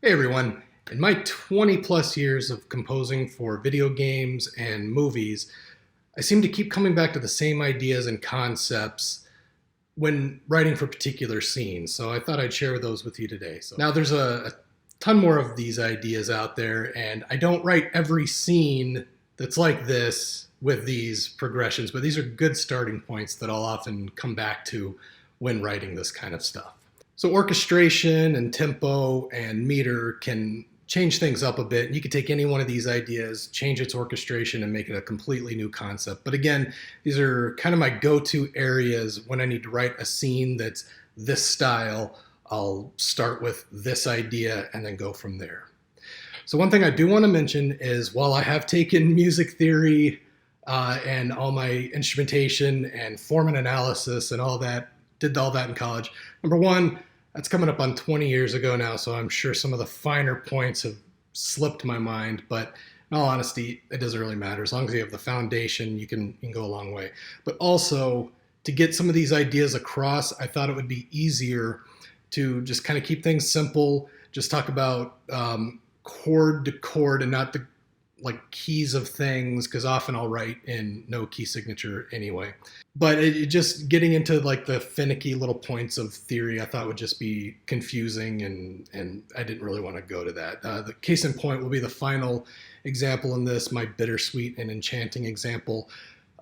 Hey everyone, in my 20 plus years of composing for video games and movies, I seem to keep coming back to the same ideas and concepts when writing for particular scenes. So I thought I'd share those with you today. So now there's a ton more of these ideas out there, and I don't write every scene that's like this with these progressions, but these are good starting points that I'll often come back to when writing this kind of stuff. So orchestration and tempo and meter can change things up a bit. And you could take any one of these ideas, change its orchestration, and make it a completely new concept. But again, these are kind of my go-to areas when I need to write a scene that's this style. I'll start with this idea and then go from there. So one thing I do want to mention is while I have taken music theory and all my instrumentation and form and analysis and all that, did all that in college. Number one, that's coming up on 20 years ago now, so I'm sure some of the finer points have slipped my mind, but in all honesty, it doesn't really matter. As long as you have the foundation, you can go a long way. But also, to get some of these ideas across, I thought it would be easier to just kind of keep things simple, just talk about chord to chord and not the keys of things, because often I'll write in no key signature anyway. But just getting into the finicky little points of theory I thought would just be confusing, and I didn't really want to go to that. The case in point will be the final example in this, my Bittersweet and Enchanting example.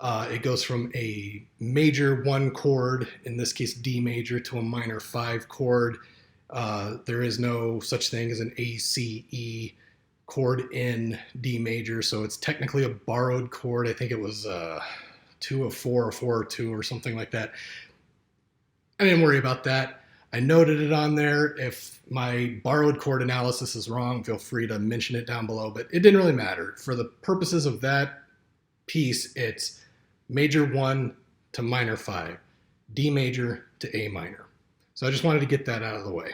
It goes from a major 1 chord, in this case D major, to a minor 5 chord. There is no such thing as an ACE chord in D major, so it's technically a borrowed chord. I think it was 2 of 4 or 4 or 2 or something like that. I didn't worry about that. I noted it on there. If my borrowed chord analysis is wrong, feel free to mention it down below, but it didn't really matter. For the purposes of that piece, it's major 1 to minor 5, D major to A minor. So I just wanted to get that out of the way.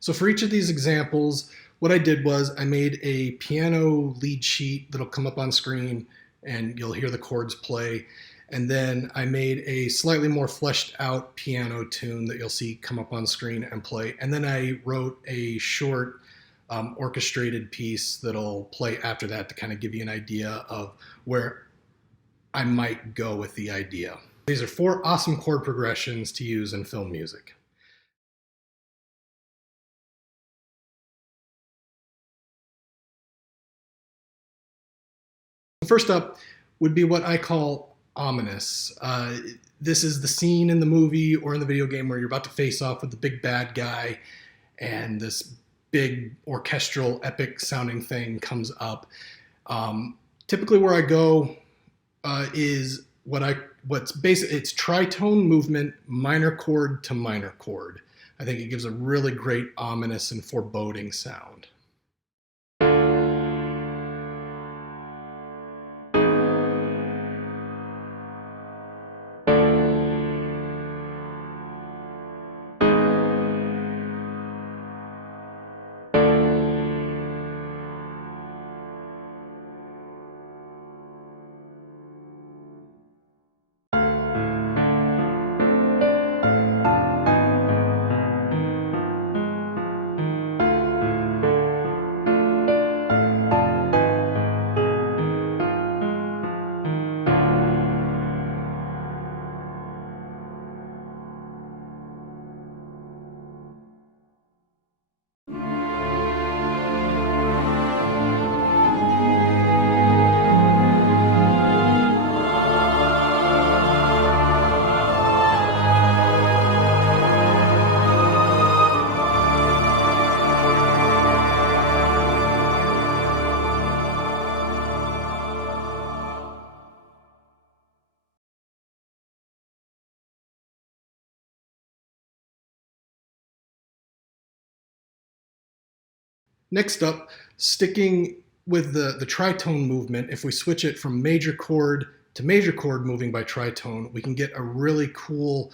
So for each of these examples, what I did was I made a piano lead sheet that'll come up on screen and you'll hear the chords play. And then I made a slightly more fleshed out piano tune that you'll see come up on screen and play. And then I wrote a short orchestrated piece that'll play after that to kind of give you an idea of where I might go with the idea. These are 4 awesome chord progressions to use in film music. First up would be what I call ominous. This is the scene in the movie or in the video game where you're about to face off with the big bad guy and this big orchestral epic sounding thing comes up. Typically where I go is what's basic. It's tritone movement, minor chord to minor chord. I think it gives a really great ominous and foreboding sound. Next up, sticking with the tritone movement, if we switch it from major chord to major chord moving by tritone, we can get a really cool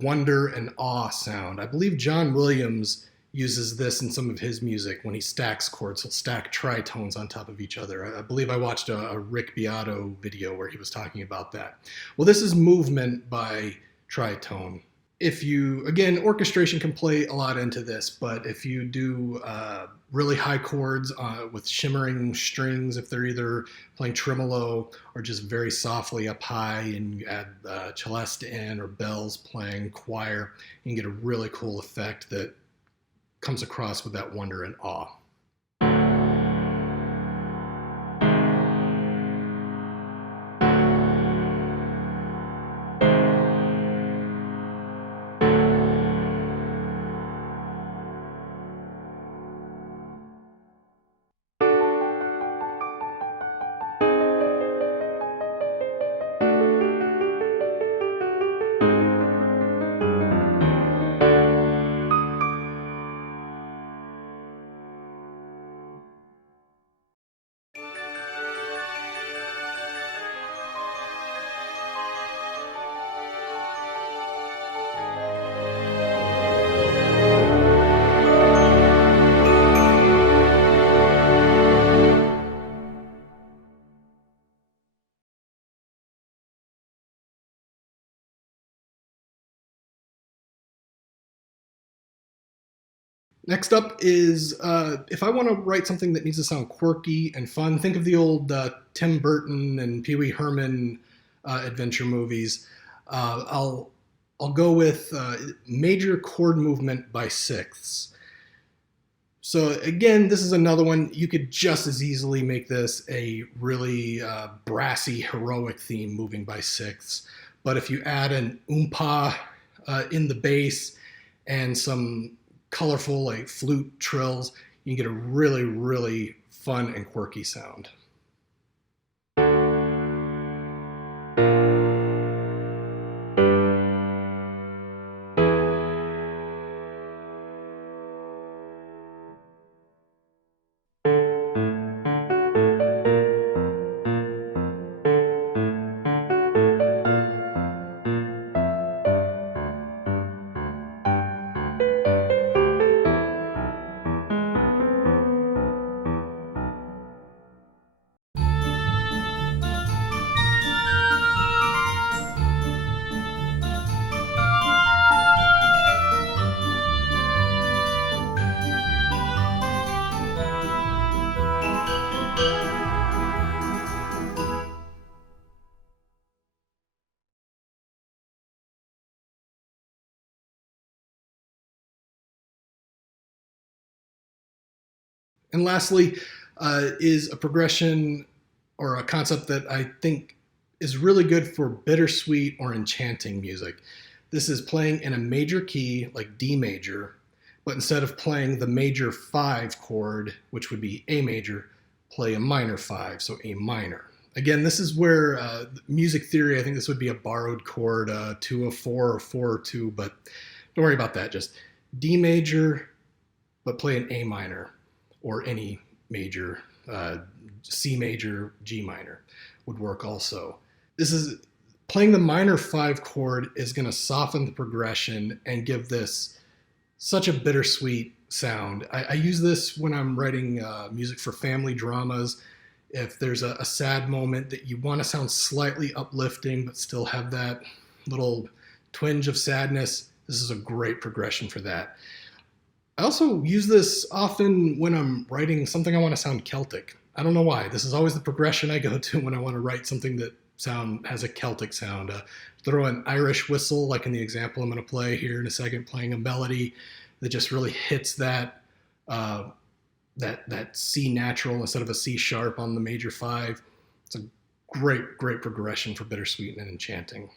wonder and awe sound. I believe John Williams uses this in some of his music when he stacks chords. He'll stack tritones on top of each other. I believe I watched a Rick Beato video where he was talking about that. Well, this is movement by tritone. If you, again, orchestration can play a lot into this, but if you do really high chords with shimmering strings, if they're either playing tremolo or just very softly up high, and you add celeste in or bells playing choir, you can get a really cool effect that comes across with that wonder and awe. Next up is if I want to write something that needs to sound quirky and fun, think of the old Tim Burton and Pee Wee Herman adventure movies. I'll go with major chord movement by sixths. So again, this is another one. You could just as easily make this a really brassy, heroic theme moving by sixths. But if you add an oompa in the bass and some colorful like flute trills, you can get a really, really fun and quirky sound. And lastly, is a progression or a concept that I think is really good for bittersweet or enchanting music. This is playing in a major key like D major, but instead of playing the major 5 chord, which would be A major, play a minor 5, so A minor. Again, this is where music theory, I think this would be a borrowed chord, 2 of 4 or 4 of 2, but don't worry about that. Just D major, but play an A minor or any major, C major, G minor would work also. This is playing the minor 5 chord is going to soften the progression and give this such a bittersweet sound. I use this when I'm writing music for family dramas. If there's a sad moment that you want to sound slightly uplifting but still have that little twinge of sadness, this is a great progression for that. I also use this often when I'm writing something I want to sound Celtic. I don't know why. This is always the progression I go to when I want to write something that has a Celtic sound. Throw an Irish whistle, like in the example I'm going to play here in a second, playing a melody that just really hits that C natural instead of a C sharp on the major 5. It's a great, great progression for bittersweet and enchanting.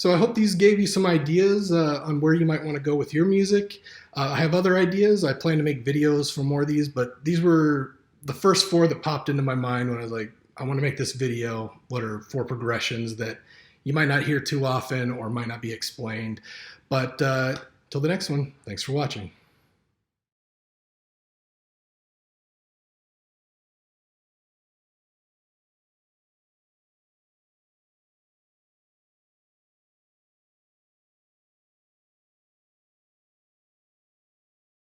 So I hope these gave you some ideas on where you might want to go with your music. I have other ideas. I plan to make videos for more of these, but these were the first four that popped into my mind when I was like, I want to make this video. What are four progressions that you might not hear too often or might not be explained? But till the next one, thanks for watching.